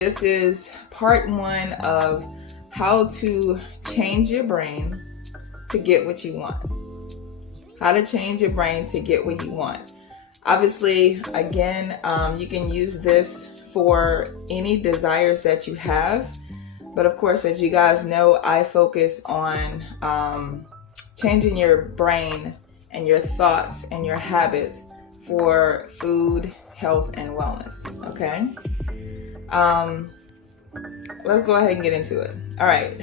This is part one of how to change your brain to get what you want. How to change your brain to get what you want. Obviously, again, you can use this for any desires that you have. But of course, as you guys know, I focus on changing your brain and your thoughts and your habits for food, health, and wellness. Okay? Let's go ahead and get into it. All right.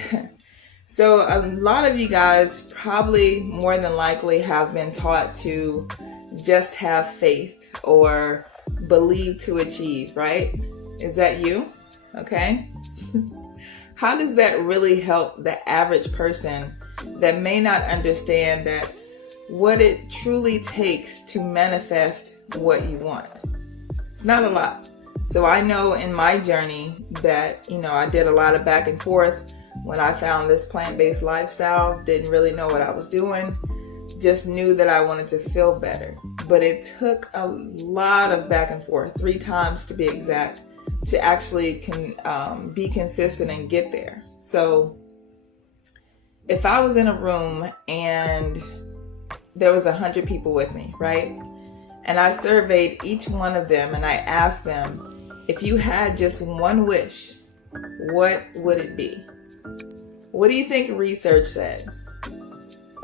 So a lot of you guys probably more than likely have been taught to just have faith or believe to achieve, right? Is that you? Okay. How does that really help the average person that may not understand that what it truly takes to manifest what you want? It's not a lot. So I know in my journey that, I did a lot of back and forth when I found this plant-based lifestyle, didn't really know what I was doing, just knew that I wanted to feel better. But it took a lot of back and forth, 3 times to be exact, to actually be consistent and get there. So if I was in a room and there was 100 people with me, right? And I surveyed each one of them and I asked them, if you had just one wish, what would it be? What do you think research said?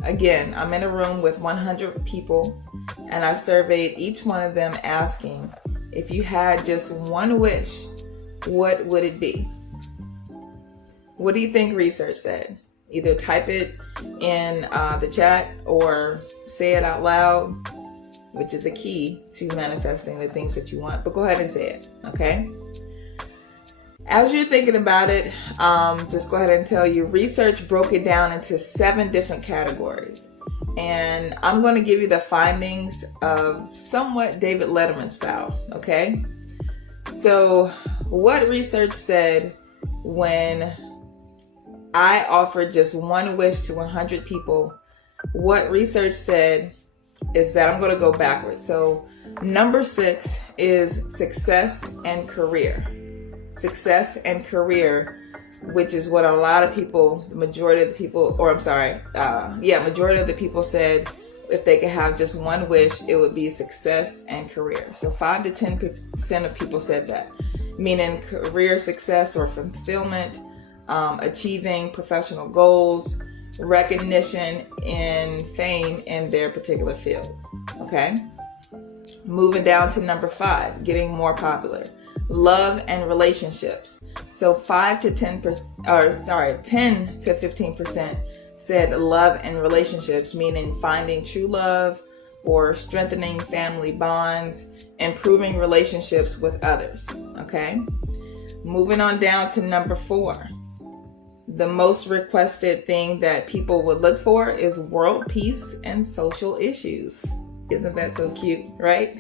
Again, I'm in a room with 100 people and I surveyed each one of them asking, if you had just one wish, what would it be? What do you think research said? Either type it in the chat or say it out loud, which is a key to manifesting the things that you want. But go ahead and say it, okay? As you're thinking about it, just go ahead and tell you, research broke it down into 7 different categories. And I'm going to give you the findings of somewhat David Letterman style, okay? So what research said when I offered just one wish to 100 people, what research said is that I'm going to go backwards. So number 6 is success and career. Success and career, which is what a lot of people, majority of the people said if they could have just one wish, it would be success and career. So 5 to 10% of people said that, meaning career success or fulfillment, achieving professional goals, recognition and fame in their particular field. Okay. Moving down to number 5, getting more popular. Love and relationships. So 10 to 15% said love and relationships, meaning finding true love or strengthening family bonds, improving relationships with others. Okay. Moving on down to number 4. The most requested thing that people would look for is world peace and social issues. Isn't that so cute, right?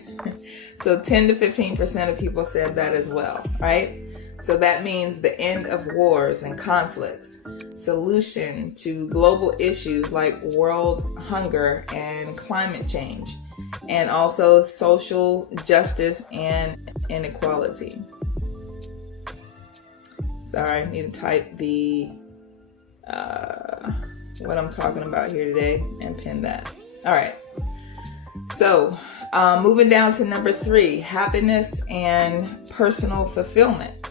So 10 to 15% of people said that as well, right? So that means the end of wars and conflicts, solution to global issues like world hunger and climate change, and also social justice and inequality. Sorry, I need to type the what I'm talking about here today and pin that. All right. So moving down to number 3, happiness and personal fulfillment.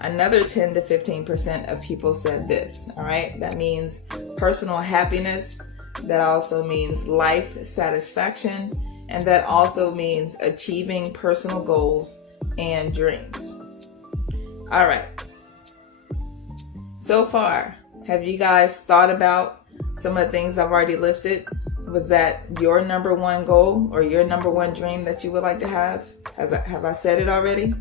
Another 10 to 15% of people said this. All right. That means personal happiness. That also means life satisfaction. And that also means achieving personal goals and dreams. All right. So far, have you guys thought about some of the things I've already listed? Was that your number 1 goal or your number 1 dream that you would like to have? Have I said it already?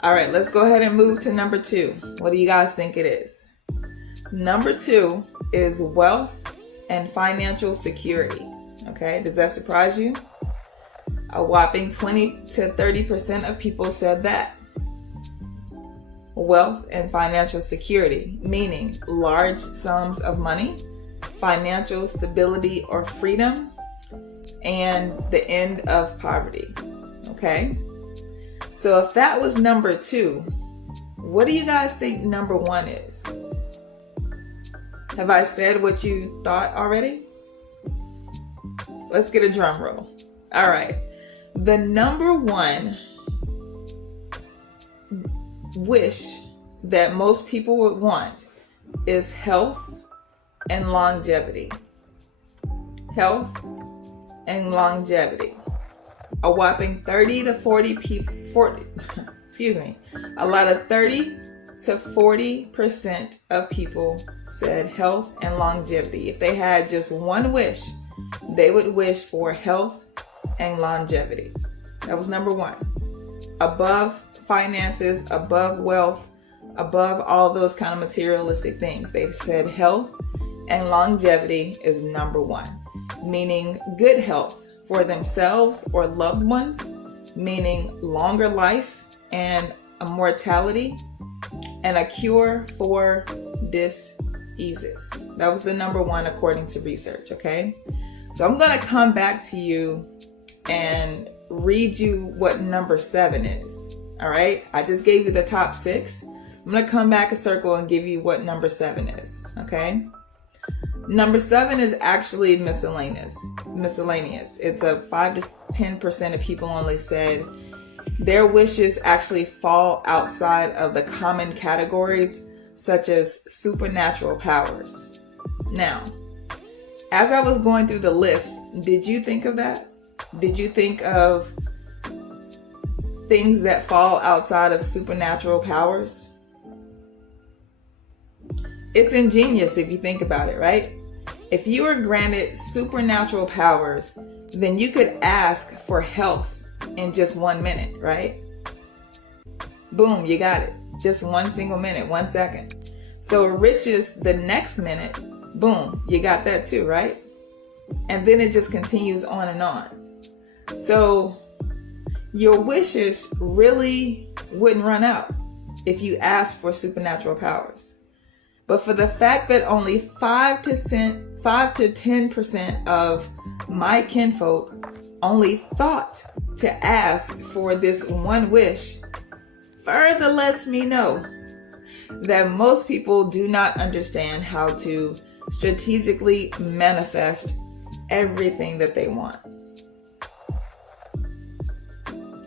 All right, let's go ahead and move to number 2. What do you guys think it is? Number 2 is wealth and financial security. Okay, does that surprise you? A whopping 20 to 30% of people said that. Wealth and financial security, meaning large sums of money, financial stability or freedom, and the end of poverty. Okay? So if that was number 2, what do you guys think number 1 is? Have I said what you thought already? Let's get a drum roll. All right. The number 1 wish that most people would want is health and longevity. Health and longevity. A whopping 30 to 40 people, a lot of 30 to 40% of people said health and longevity. If they had just one wish, they would wish for health and longevity. That was number 1. Above finances, above wealth, above all those kind of materialistic things. They said health and longevity is number 1, meaning good health for themselves or loved ones, meaning longer life and immortality, and a cure for diseases. That was the number 1 according to research, okay? So I'm going to come back to you and read you what number 7 is, all right? I just gave you the top 6. I'm going to come back a circle and give you what number 7 is, okay? Number 7 is actually miscellaneous. It's a 5 to 10% of people only said their wishes actually fall outside of the common categories, such as supernatural powers. Now, as I was going through the list, did you think of that? Did you think of things that fall outside of supernatural powers? It's ingenious if you think about it, right? If you were granted supernatural powers, then you could ask for health in just 1 minute, right? Boom, you got it. Just 1 single minute, 1 second. So riches the next minute, boom, you got that too, right? And then it just continues on and on. So your wishes really wouldn't run out if you asked for supernatural powers. But for the fact that only 5 to 10% of my kinfolk only thought to ask for this one wish, further lets me know that most people do not understand how to strategically manifest everything that they want.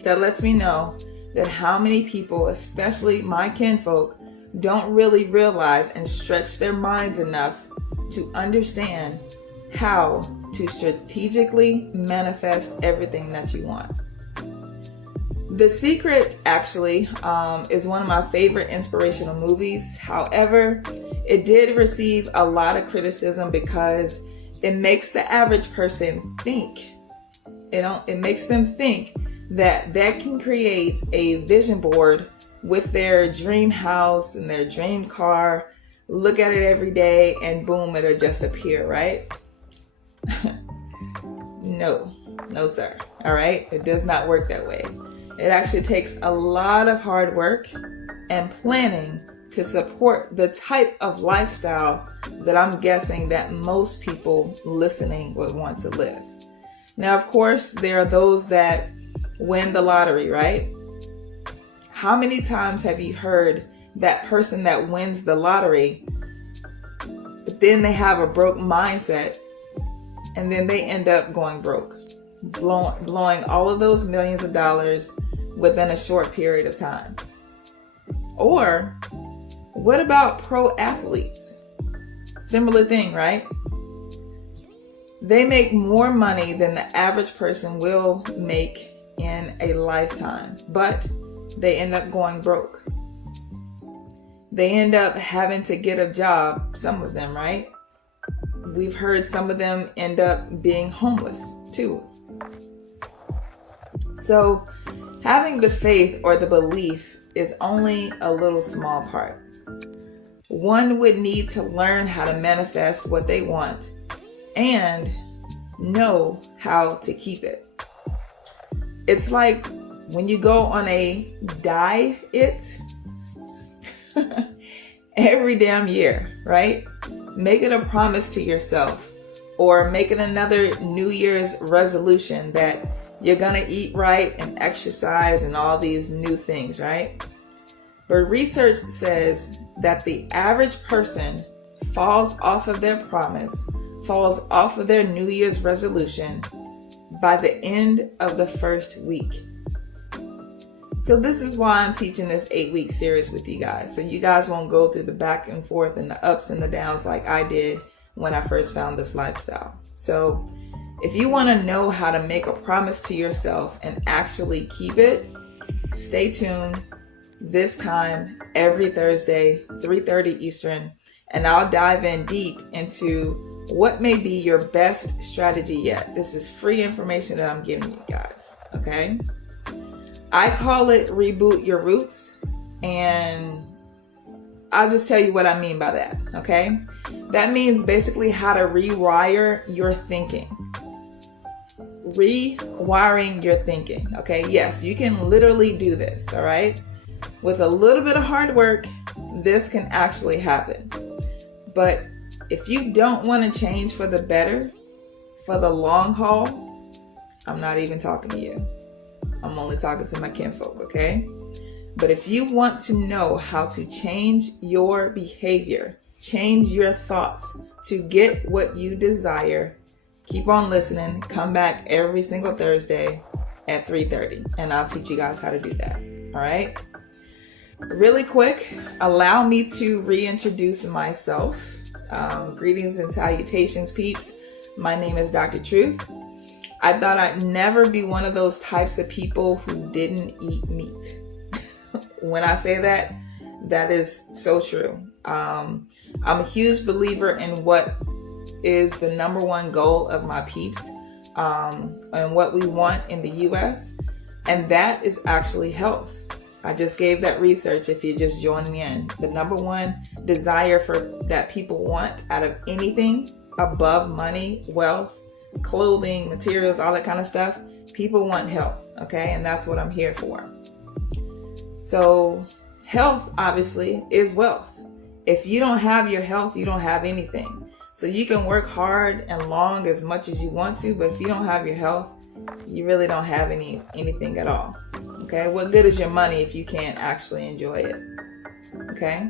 That lets me know that how many people, especially my kinfolk, don't really realize and stretch their minds enough to understand how to strategically manifest everything that you want. The Secret actually is one of my favorite inspirational movies. However, it did receive a lot of criticism because it makes the average person think. It makes them think that can create a vision board with their dream house and their dream car, look at it every day, and boom, it'll just appear, right? No, sir. All right? It does not work that way. It actually takes a lot of hard work and planning to support the type of lifestyle that I'm guessing that most people listening would want to live. Now, of course, there are those that win the lottery, right? How many times have you heard that person that wins the lottery, but then they have a broke mindset and then they end up going broke, blowing all of those millions of dollars within a short period of time? Or what about pro athletes? Similar thing, right? They make more money than the average person will make in a lifetime, but they end up going broke. They end up having to get a job, some of them, right? We've heard some of them end up being homeless too. So having the faith or the belief is only a little small part. One would need to learn how to manifest what they want and know how to keep it. It's like when you go on a diet every damn year, right? Make it a promise to yourself or make it another New Year's resolution that You're going to eat right and exercise and all these new things, right? But research says that the average person falls off of their promise, falls off of their New Year's resolution by the end of the first week. So this is why I'm teaching this 8-week series with you guys. So you guys won't go through the back and forth and the ups and the downs like I did when I first found this lifestyle. So if you want to know how to make a promise to yourself and actually keep it, stay tuned this time every Thursday, 3:30 Eastern, and I'll dive in deep into what may be your best strategy yet. This is free information that I'm giving you guys, okay? I call it Reboot Your Roots, and I'll just tell you what I mean by that, okay? That means basically how to rewire your thinking. Rewiring your thinking, okay? Yes, you can literally do this, all right? With a little bit of hard work, this can actually happen. But if you don't want to change for the better, for the long haul, I'm not even talking to you. I'm only talking to my kinfolk, okay? But if you want to know how to change your behavior, change your thoughts to get what you desire, keep on listening. Come back every single Thursday at 3:30, and I'll teach you guys how to do that, all right? Really quick, allow me to reintroduce myself. Greetings and salutations, peeps. My name is Dr. Truth. I thought I'd never be one of those types of people who didn't eat meat. When I say that, that is so true. I'm a huge believer in what is the number one goal of my peeps, and what we want in the U.S., and that is actually health. I just gave that research if you're just joining in. The number one desire that people want out of anything above money, wealth, clothing, materials, all that kind of stuff, people want health, okay? And that's what I'm here for. So health obviously is wealth. If you don't have your health, you don't have anything. So you can work hard and long as much as you want to, but if you don't have your health, you really don't have anything at all. Okay? What good is your money if you can't actually enjoy it? Okay?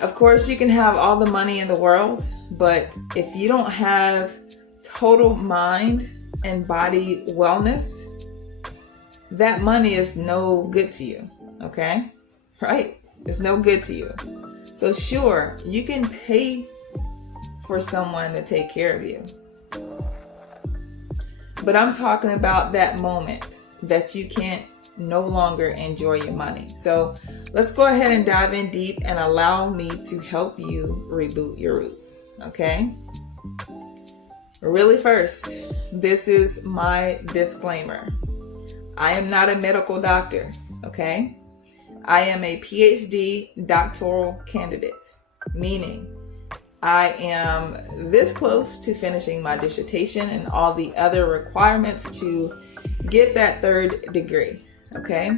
Of course, you can have all the money in the world, but if you don't have total mind and body wellness, that money is no good to you. Okay? Right? It's no good to you. So sure, you can pay for someone to take care of you. But I'm talking about that moment that you can't no longer enjoy your money. So let's go ahead and dive in deep and allow me to help you reboot your roots. Okay? Really first, this is my disclaimer. I am not a medical doctor. Okay? I am a PhD doctoral candidate, meaning I am this close to finishing my dissertation and all the other requirements to get that third degree, okay?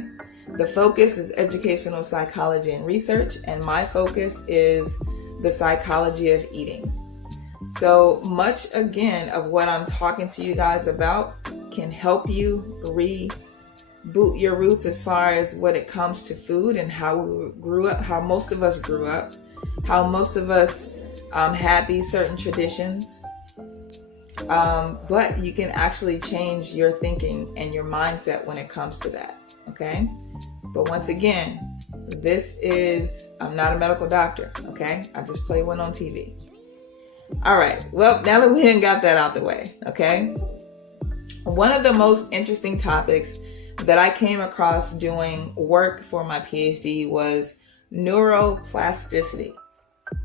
The focus is educational psychology and research, and my focus is the psychology of eating. So much, again, of what I'm talking to you guys about can help you reboot your roots as far as what it comes to food and how we grew up, how most of us grew up, how most of us had these certain traditions, but you can actually change your thinking and your mindset when it comes to that, okay? But once again, I'm not a medical doctor, okay? I just play one on TV. All right, well, now that we done got that out the way, okay? One of the most interesting topics that I came across doing work for my PhD was neuroplasticity.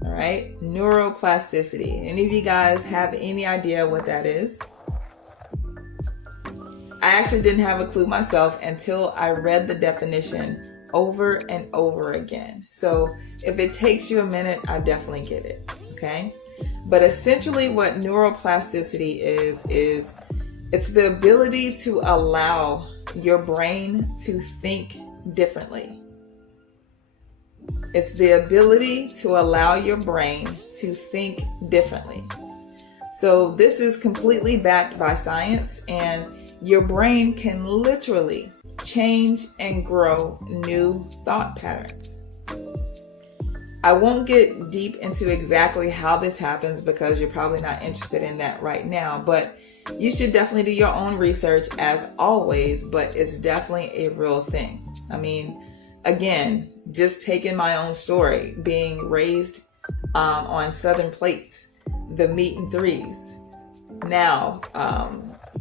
All right, neuroplasticity. Any of you guys have any idea what that is? I actually didn't have a clue myself until I read the definition over and over again. So if it takes you a minute, I definitely get it, okay? But essentially what neuroplasticity is it's the ability to allow your brain to think differently. It's the ability to allow your brain to think differently. So this is completely backed by science, and your brain can literally change and grow new thought patterns. I won't get deep into exactly how this happens because you're probably not interested in that right now, but you should definitely do your own research as always, but it's definitely a real thing. I mean, again, just taking my own story, being raised on Southern plates, the meat and threes. Now,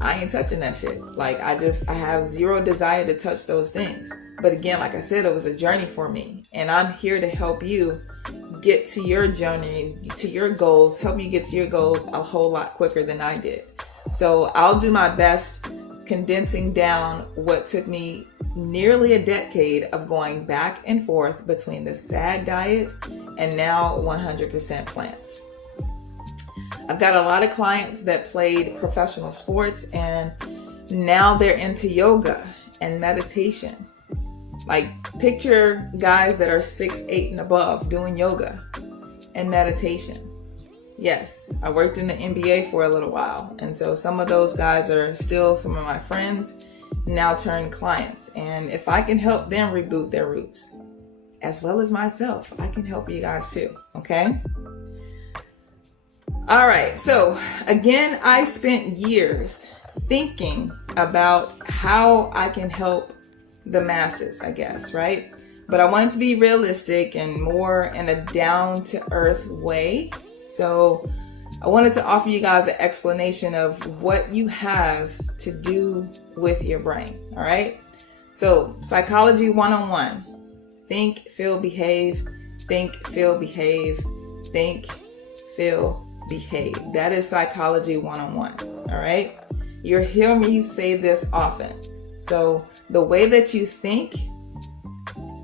I ain't touching that shit. Like, I have zero desire to touch those things. But again, like I said, it was a journey for me, and I'm here to help you get to your journey, to your goals, help you get to your goals a whole lot quicker than I did. So I'll do my best condensing down what took me nearly a decade of going back and forth between the SAD diet and now 100% plants. I've got a lot of clients that played professional sports and now they're into yoga and meditation. Like, picture guys that are 6'8" and above doing yoga and meditation. Yes, I worked in the NBA for a little while. And so some of those guys are still some of my friends, now turned clients. And if I can help them reboot their roots, as well as myself, I can help you guys too. Okay? All right. So again, I spent years thinking about how I can help the masses, I guess, right? But I wanted to be realistic and more in a down-to-earth way. So I wanted to offer you guys an explanation of what you have to do with your brain, all right? So Psychology 101, think, feel, behave, think, feel, behave, think, feel, behave. That is Psychology 101, all right? You'll hear me say this often. So the way that you think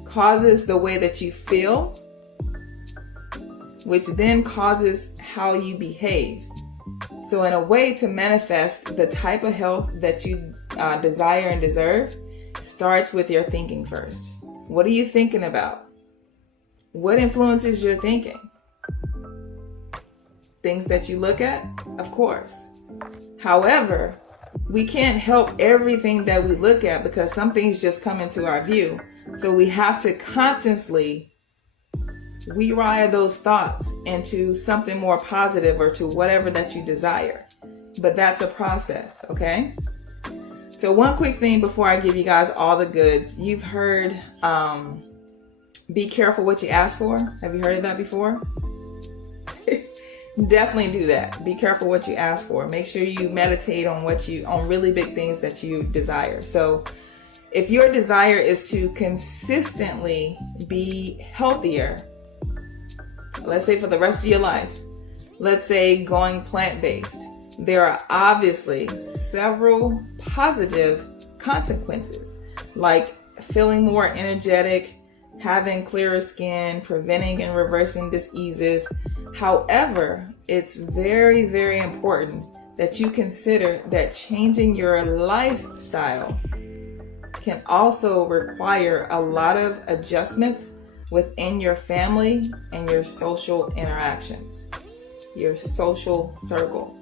causes the way that you feel, which then causes how you behave. So in a way, to manifest the type of health that you desire and deserve starts with your thinking first. What are you thinking about? What influences your thinking? Things that you look at, of course. However, we can't help everything that we look at because some things just come into our view. So we have to consciously rewire those thoughts into something more positive or to whatever that you desire. But that's a process, okay? So one quick thing before I give you guys all the goods. You've heard, be careful what you ask for. Have you heard of that before? Definitely do that. Be careful what you ask for. Make sure you meditate on on really big things that you desire. So if your desire is to consistently be healthier, let's say for the rest of your life, let's say going plant-based, there are obviously several positive consequences, like feeling more energetic, having clearer skin, preventing and reversing diseases. However, it's very, very important that you consider that changing your lifestyle can also require a lot of adjustments within your family and your social interactions, your social circle.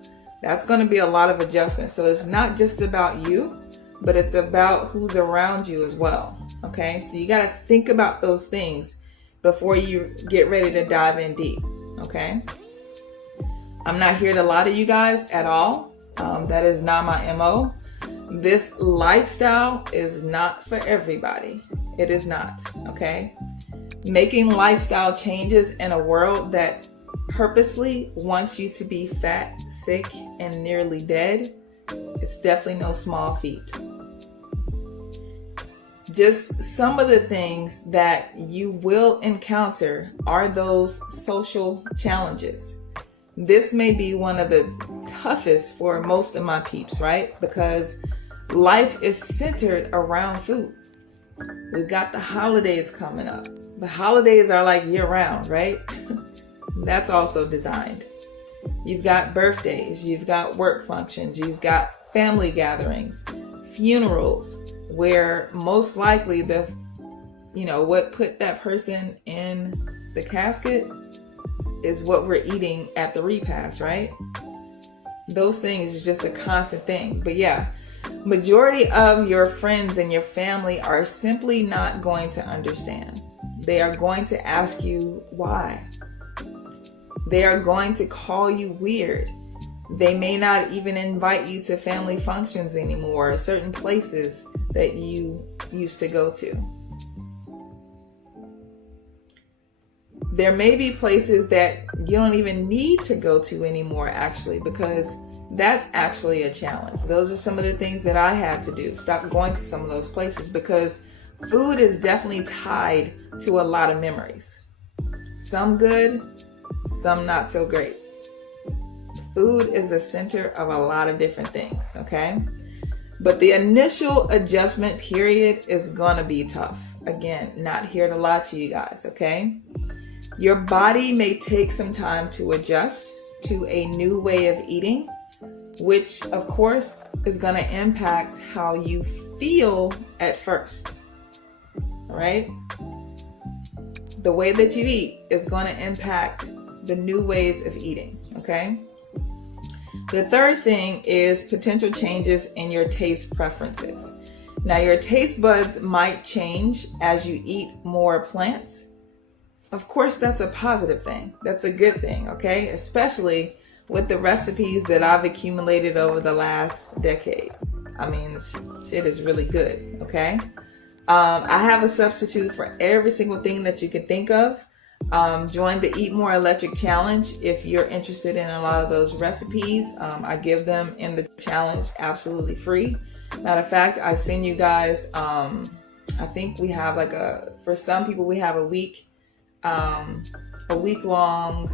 That's going to be a lot of adjustments. So it's not just about you, but it's about who's around you as well. Okay, so you got to think about those things before you get ready to dive in deep. Okay, I'm not here to lie to you guys at all. That is not my MO. This lifestyle is not for everybody. It is not. Okay, making lifestyle changes in a world that purposely wants you to be fat, sick, and nearly dead, it's definitely no small feat. Just some of the things that you will encounter are those social challenges. This may be one of the toughest for most of my peeps, right? Because life is centered around food. We've got the holidays coming up. The holidays are like year round, right? That's also designed. You've got birthdays, you've got work functions, you've got family gatherings, funerals, where most likely what put that person in the casket is what we're eating at the repast, right? Those things is just a constant thing. But yeah, majority of your friends and your family are simply not going to understand. They are going to ask you why. They are going to call you weird. They may not even invite you to family functions anymore, certain places that you used to go to. There may be places that you don't even need to go to anymore, actually, because that's actually a challenge. Those are some of the things that I had to do. Stop going to some of those places because food is definitely tied to a lot of memories. Some good, some not so great. Food is the center of a lot of different things, okay? But the initial adjustment period is gonna be tough. Again, not here to lie to you guys, okay? Your body may take some time to adjust to a new way of eating, which of course is gonna impact how you feel at first, all right? The way that you eat is gonna impact the new ways of eating, okay? The third thing is potential changes in your taste preferences. Now, your taste buds might change as you eat more plants. Of course, that's a positive thing. That's a good thing, okay? Especially with the recipes that I've accumulated over the last decade. I mean, shit is really good, okay? I have a substitute for every single thing that you can think of. Join the Eat More Electric Challenge if you're interested in a lot of those recipes. I give them in the challenge absolutely free. Matter of fact, I send you guys, I think we have for some people we have a week long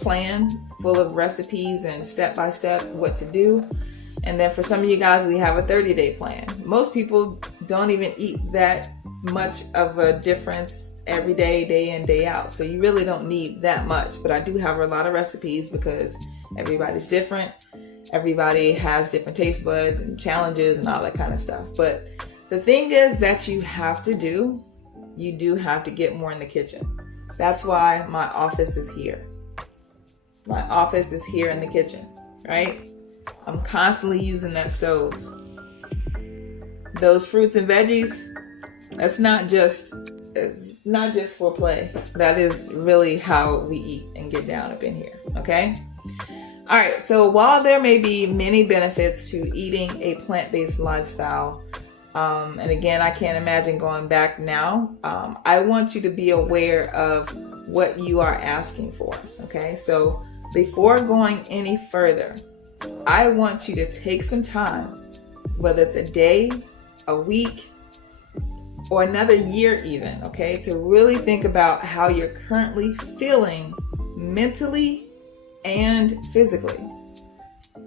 plan full of recipes and step-by-step what to do. And then for some of you guys, we have a 30-day plan. Most people don't even eat that much of a difference every day, day in, day out. So you really don't need that much. But I do have a lot of recipes because everybody's different. Everybody has different taste buds and challenges and all that kind of stuff. But the thing is that you do have to get more in the kitchen. That's why my office is here. My office is here in the kitchen, right? I'm constantly using that stove. Those fruits and veggies, it's not just for play. That is really how we eat and get down up in here, okay? All right, so while there may be many benefits to eating a plant-based lifestyle, and again, I can't imagine going back now, I want you to be aware of what you are asking for, okay? So before going any further, I want you to take some time, whether it's a day, a week, or another year even, okay, to really think about how you're currently feeling mentally and physically.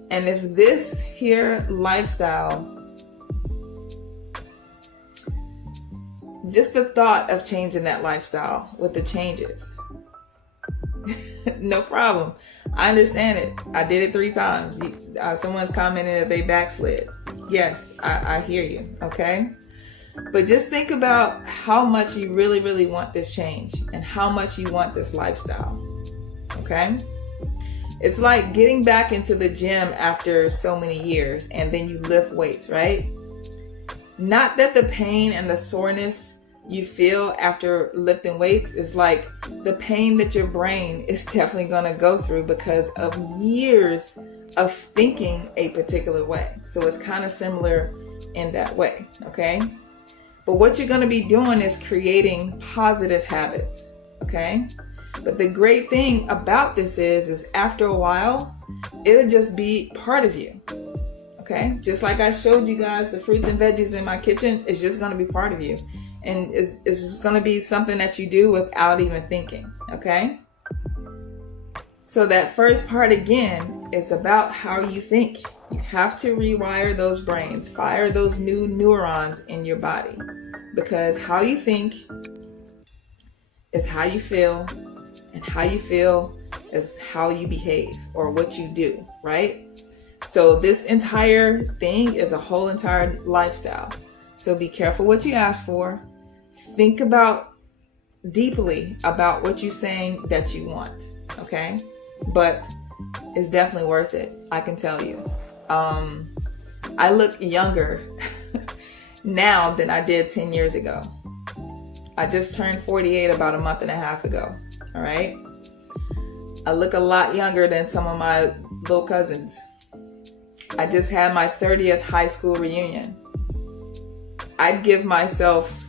And if this here lifestyle, just the thought of changing that lifestyle with the changes, no problem. I understand it. I did it 3 times. Someone's commented that they backslid. Yes, I hear you, okay? But just think about how much you really, really want this change and how much you want this lifestyle, okay? It's like getting back into the gym after so many years and then you lift weights, right? Not that the pain and the soreness you feel after lifting weights is like the pain that your brain is definitely going to go through because of years of thinking a particular way. So it's kind of similar in that way, okay? But what you're going to be doing is creating positive habits, okay? But the great thing about this is after a while, it'll just be part of you, okay? Just like I showed you guys the fruits and veggies in my kitchen, it's just going to be part of you. And it's just going to be something that you do without even thinking, okay? So that first part, again, is about how you think. You have to rewire those brains, fire those new neurons in your body. Because how you think is how you feel, and how you feel is how you behave or what you do, right? So this entire thing is a whole entire lifestyle. So be careful what you ask for. Think about deeply about what you're saying that you want, okay? But It's definitely worth it. I can tell you. I look younger now than I did 10 years ago. I just turned 48 about a month and a half ago. All right. I look a lot younger than some of my little cousins. I just had my 30th high school reunion. I'd give myself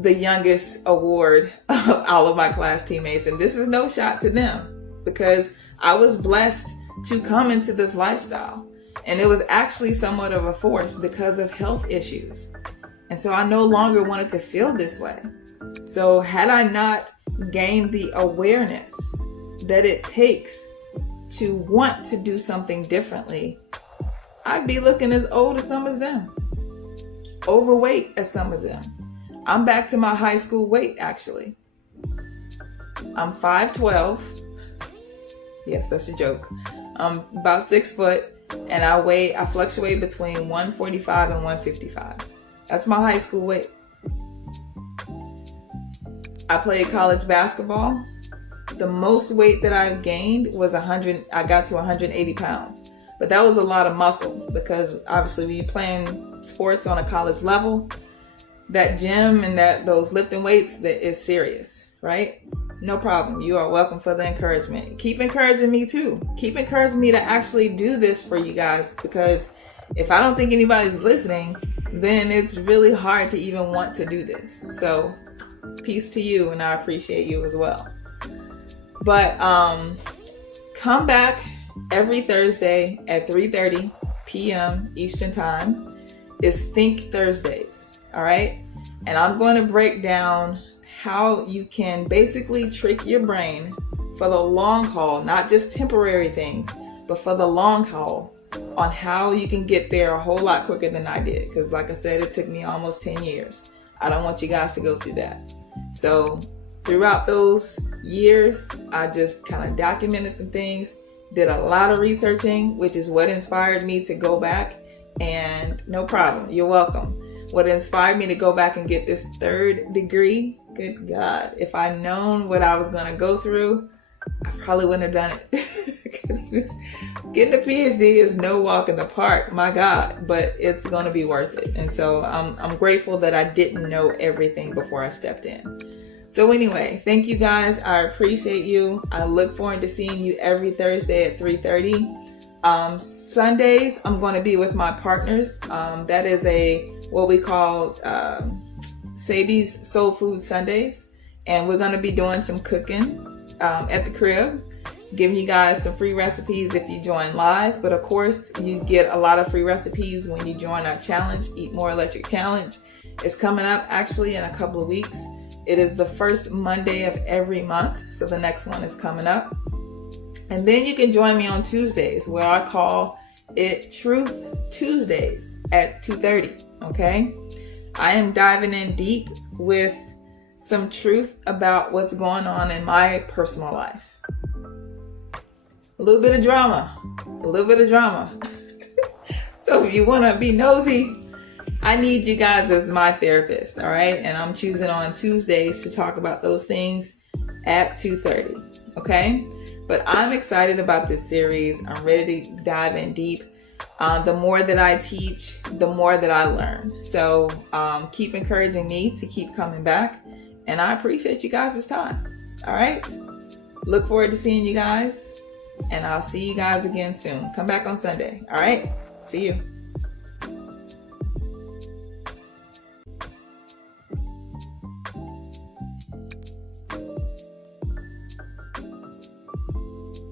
the youngest award of all of my class teammates. And this is no shot to them, because I was blessed to come into this lifestyle. And it was actually somewhat of a force because of health issues. And so I no longer wanted to feel this way. So had I not gained the awareness that it takes to want to do something differently, I'd be looking as old as some of them, overweight as some of them. I'm back to my high school weight, actually. I'm 5'12". Yes, that's a joke. I'm about 6 foot, and I fluctuate between 145 and 155. That's my high school weight. I played college basketball. The most weight that I've gained was 100. I got to 180 pounds. But that was a lot of muscle, because obviously when you're playing sports on a college level, that gym and those lifting weights, that is serious, right? No problem. You are welcome for the encouragement. Keep encouraging me too. Keep encouraging me to actually do this for you guys, because if I don't think anybody's listening, then it's really hard to even want to do this. So peace to you, and I appreciate you as well. But come back every Thursday at 3:30 p.m. Eastern Time. It's Think Thursdays, all right? And I'm going to break down how you can basically trick your brain for the long haul, not just temporary things, but for the long haul, on how you can get there a whole lot quicker than I did. Because like I said, it took me almost 10 years. I don't want you guys to go through that. So throughout those years, I just kind of documented some things, did a lot of researching, which is what inspired me to go back. And no problem, you're welcome. What inspired me to go back and get this 3rd degree, good God, if I'd known what I was going to go through, I probably wouldn't have done it. Because getting a PhD is no walk in the park, my God, but it's going to be worth it. And so I'm grateful that I didn't know everything before I stepped in. So anyway, thank you guys. I appreciate you. I look forward to seeing you every Thursday at 3:30. Sundays, I'm going to be with my partners. That is what we call Sadie's Soul Food Sundays. And we're going to be doing some cooking at the crib, giving you guys some free recipes if you join live. But of course, you get a lot of free recipes when you join our challenge, Eat More Electric Challenge. It's coming up actually in a couple of weeks. It is the first Monday of every month. So the next one is coming up. And then you can join me on Tuesdays, where I call it Truth Tuesdays at 2:30. Okay. I am diving in deep with some truth about what's going on in my personal life. A little bit of drama. So if you want to be nosy, I need you guys as my therapist. All right. And I'm choosing on Tuesdays to talk about those things at 2:30. Okay. But I'm excited about this series. I'm ready to dive in deep. The more that I teach, the more that I learn. So keep encouraging me to keep coming back. And I appreciate you guys' time. All right. Look forward to seeing you guys. And I'll see you guys again soon. Come back on Sunday. All right. See you.